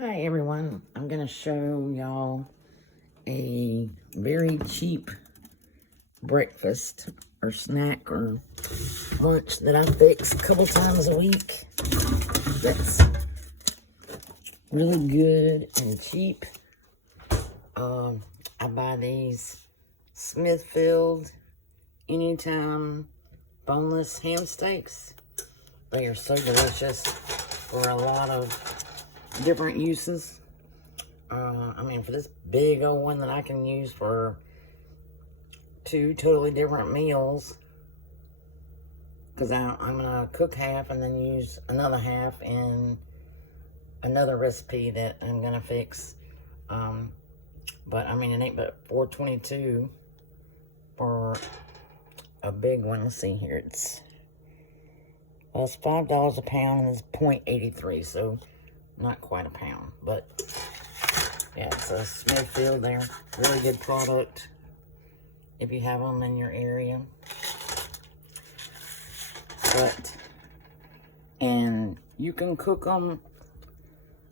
Hi everyone, I'm going to show y'all a very cheap breakfast or snack or lunch that I fix a couple times a week that's really good and cheap. I buy these Smithfield Anytime boneless ham steaks. They are so delicious for a lot of different uses. I mean, for this big old one that I can use for 2 totally different meals, because I'm gonna cook half and then use another half in another recipe that I'm gonna fix. But I mean, it ain't but $4.22 for a big one. Let's see here. It's $5 a pound and it's 0.83, so not quite a pound, but yeah, it's a Smithfield there. Really good product if you have them in your area. And you can cook them.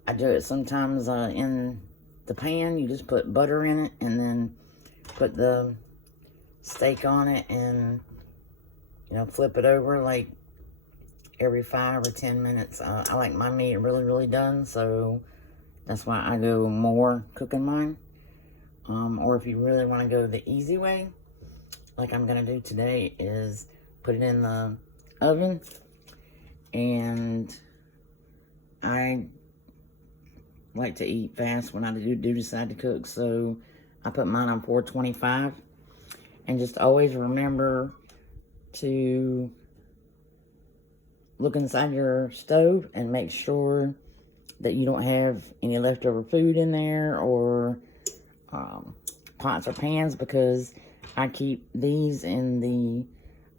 I do it sometimes in the pan. You just put butter in it and then put the steak on it and, you know, flip it over like every 5 or 10 minutes. I like my meat really, really done, so that's why I go more cooking mine. Or if you really want to go the easy way, like I'm going to do today, is put it in the oven. And I like to eat fast when I do decide to cook, so I put mine on 425. And just always remember to look inside your stove and make sure that you don't have any leftover food in there or pots or pans, because I keep these in the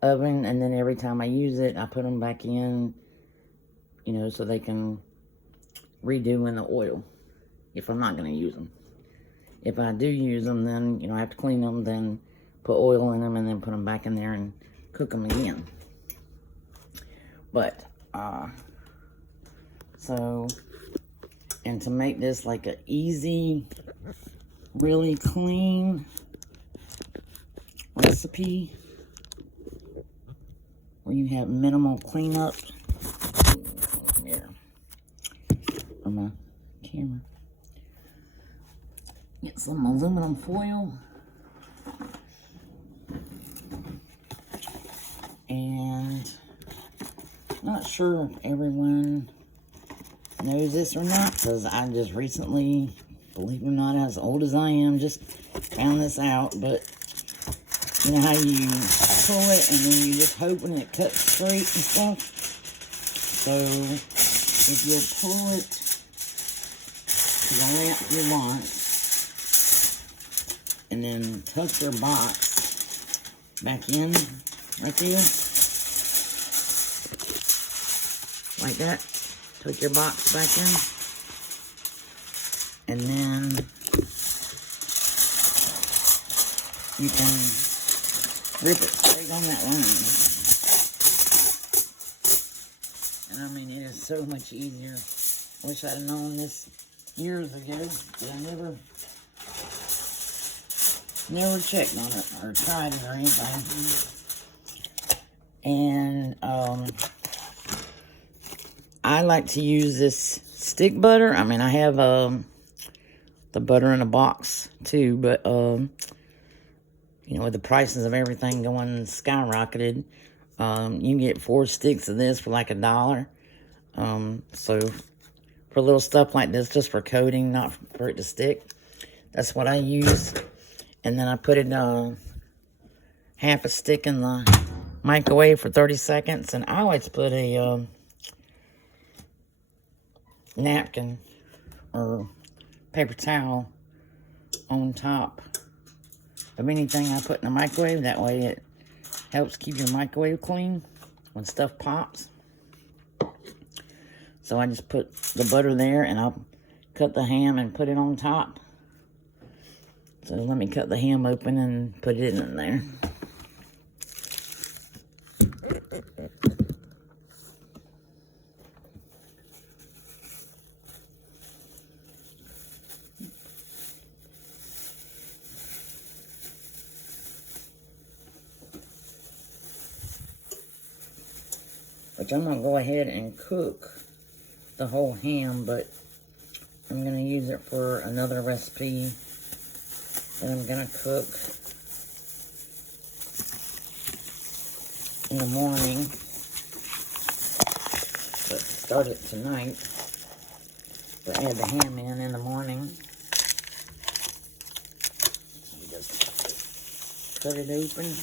oven, and then every time I use it, I put them back in, you know, so they can redo in the oil if I'm not going to use them. If I do use them, then, you know, I have to clean them, then put oil in them, and then put them back in there and cook them again. But, and to make this like an easy, really clean recipe where you have minimal cleanup. Here, on my camera. Get some aluminum foil. And not sure if everyone knows this or not, because I just recently, believe it or not, as old as I am, just found this out. But you know how you pull it and then you just hoping it cuts straight and stuff? So if you'll pull it to the length you want and then tuck your box back in right there, like that. Tuck your box back in, and then you can rip it straight on that line. And I mean, it is so much easier. Wish I'd have known this years ago, but I never checked on it or tried it or anything. And I like to use this stick butter. I mean, I have the butter in a box too, but you know, with the prices of everything going skyrocketed, you can get 4 sticks of this for like $1. So for little stuff like this, just for coating, not for it to stick, that's what I use. And then I put it half a stick in the microwave for 30 seconds, and I always put a napkin or paper towel on top of anything I put in the microwave. That way it helps keep your microwave clean when stuff pops. So I just put the butter there, and I'll cut the ham and put it on top. So let me cut the ham open and put it in there. which I'm gonna go ahead and cook the whole ham, but I'm gonna use it for another recipe that I'm gonna cook in the morning. But start it tonight. But add the ham in the morning. You just cut it open.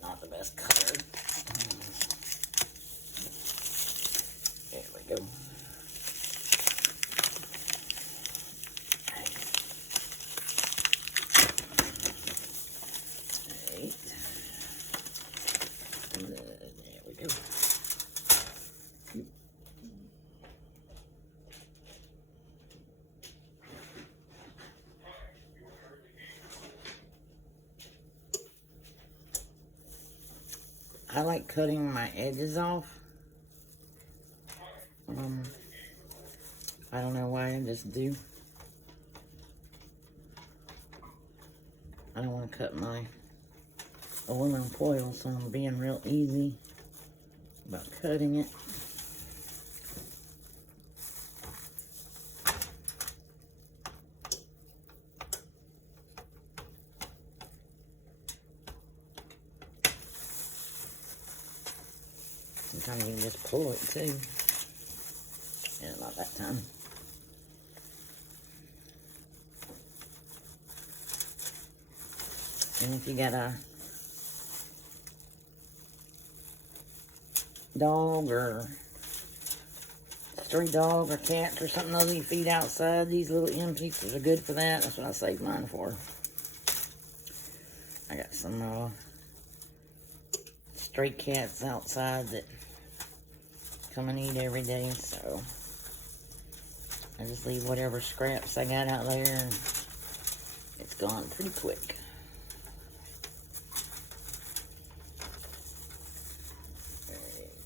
Not the best color. There we go. I like cutting my edges off. I don't know why, I just do. I don't want to cut my aluminum foil, so I'm being real easy about cutting it. Sometimes you can just pull it too. Yeah, not that time. And if you got a dog or stray dog or cat or something other you feed outside, these little end pieces are good for that. That's what I saved mine for. I got some stray cats outside that come and eat every day, so I just leave whatever scraps I got out there and it's gone pretty quick.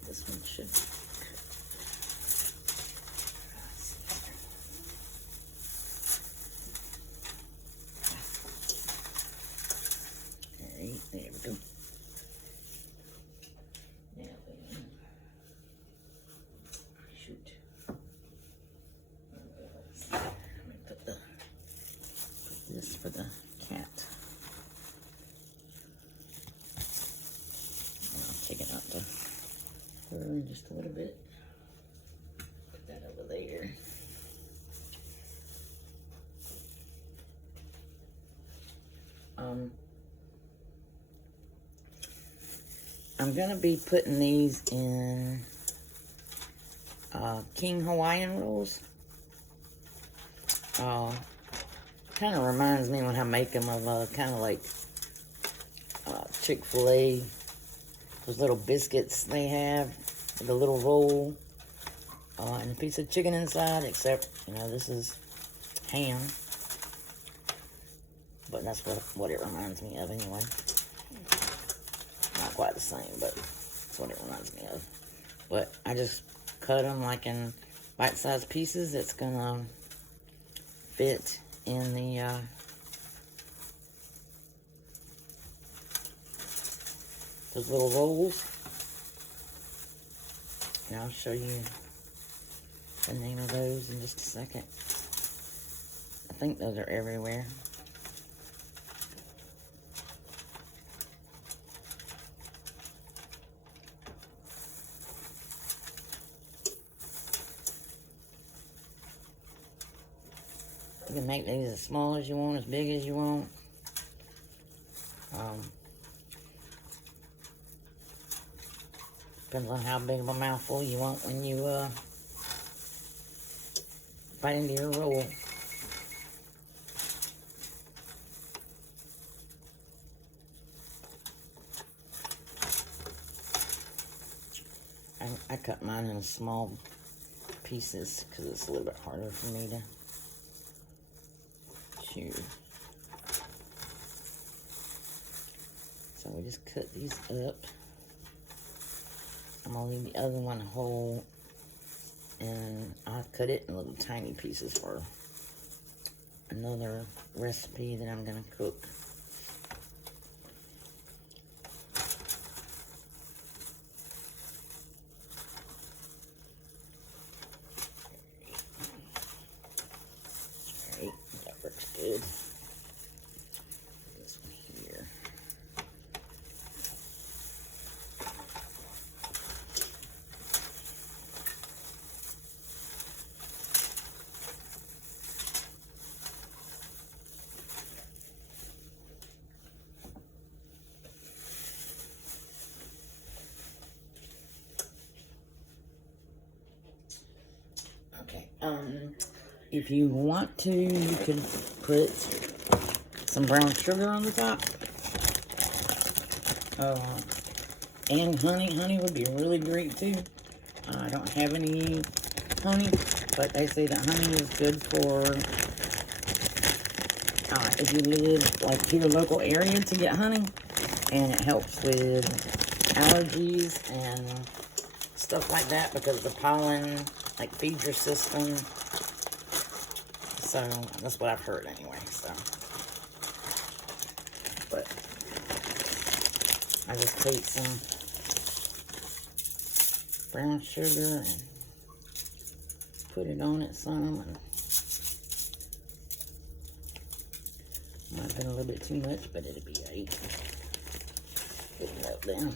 This one should. Alright, there we go. Shoot. Let me put this for the cat. I'll take it out to her just a little bit. Put that over there. I'm gonna be putting these in King Hawaiian rolls. Kind of reminds me when I make them of kind of like Chick-fil-A, those little biscuits they have, the little roll, and a piece of chicken inside, except, you know, this is ham. But that's what it reminds me of anyway. Not quite the same, but that's what it reminds me of. But I just cut them like in bite-sized pieces. It's gonna fit in the those little rolls. And I'll show you the name of those in just a second. I think those are everywhere. You can make these as small as you want, as big as you want. Depends on how big of a mouthful you want when you bite into your roll. I cut mine in small pieces because it's a little bit harder for me to chew. So we just cut these up. I'm gonna leave the other one whole, and I'll cut it in little tiny pieces for another recipe that I'm gonna cook. If you want to, you can put some brown sugar on the top. And honey. Honey would be really great too. I don't have any honey, but they say that honey is good for if you live like to your local area to get honey, and it helps with allergies and stuff like that because the pollen like feeds your system. So that's what I've heard anyway. So, but I just take some brown sugar and put it on it some, and might have been a little bit too much, but it'll be right. Put it up there.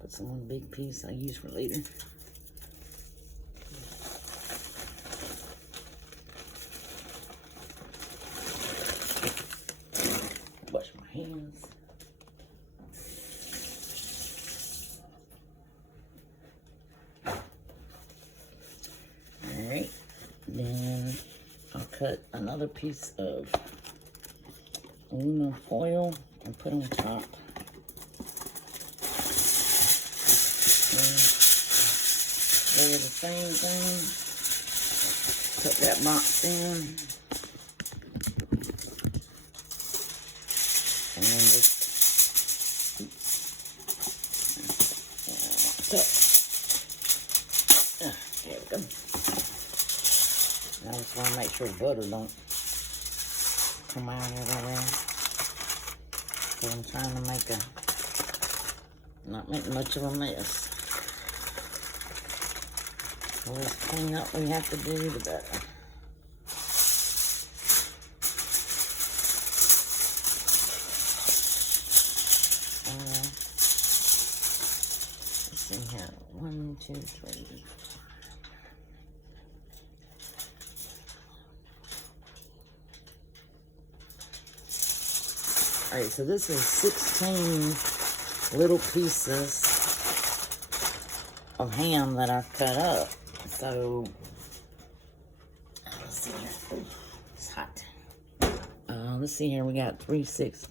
Put some one big piece I use for later. Wash my hands. Alright, then I'll cut another piece of aluminum foil and put on top. And do the same thing. Put that box in. And then just there we go. I just want to make sure the butter don't come out everywhere. So I'm trying to not make much of a mess. The less cleanup we have to do, the better. Let's see here. 1, 2, 3. Alright, so this is 16 little pieces of ham that I've cut up. So, let's see here. It's hot. Let's see here. We got 3, 6,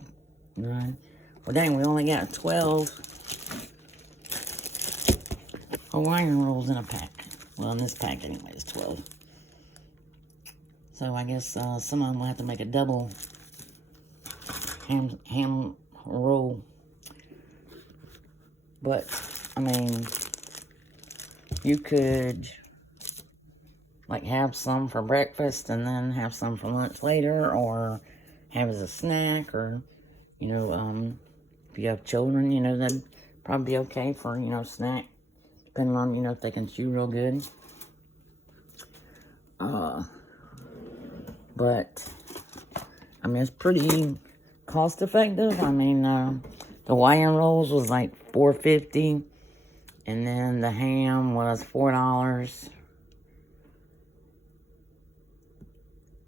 9. Well, dang, we only got 12 Hawaiian rolls in a pack. Well, in this pack anyway, it's 12. So I guess some of them will have to make a double ham roll. But, I mean, you could like have some for breakfast and then have some for lunch later, or have as a snack, or, you know, if you have children, you know, that'd probably be okay for, you know, snack, depending on, you know, if they can chew real good. But, I mean, it's pretty cost effective. I mean, the Hawaiian rolls was like $4.50, and then the ham was $4.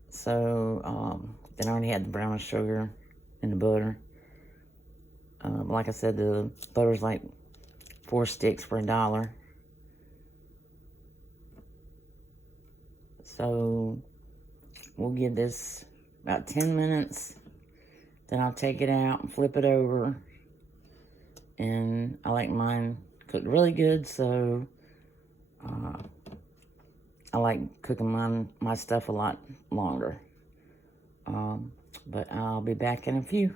So, then I already had the brown sugar and the butter. Like I said, the butter's like 4 sticks for $1. So, we'll give this about 10 minutes. Then I'll take it out and flip it over. And I like mine cooked really good, so I like cooking my stuff a lot longer. But I'll be back in a few.